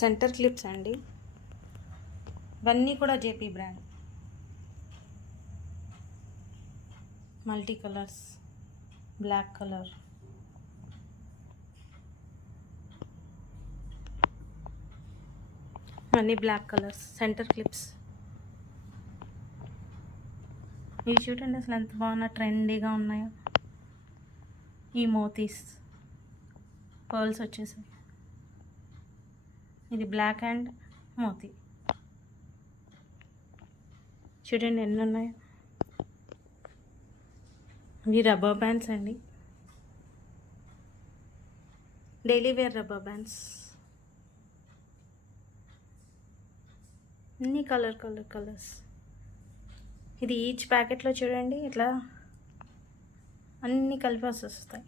Centre clips అండి, ఇవన్నీ కూడా JP brand. Multi colours, black colour, అన్నీ బ్లాక్ కలర్స్, సెంటర్ క్లిప్స్. ఇవి చూడండి అసలు ఎంత బాగున్నా, ట్రెండీగా ఉన్నాయో. ఈ మోతీస్ పర్ల్స్ వచ్చేసాయి. ఇది బ్లాక్ అండ్ మోతీ. చూడండి ఎన్ని ఉన్నాయో. ఇవి రబ్బర్ బ్యాండ్స్ అండి, డైలీ వేర్ రబ్బర్ బ్యాండ్స్. అన్ని కలర్స్. ఇది ఈచ్ ప్యాకెట్లో చూడండి ఇట్లా అన్నీ కలిపి వస్తాయి.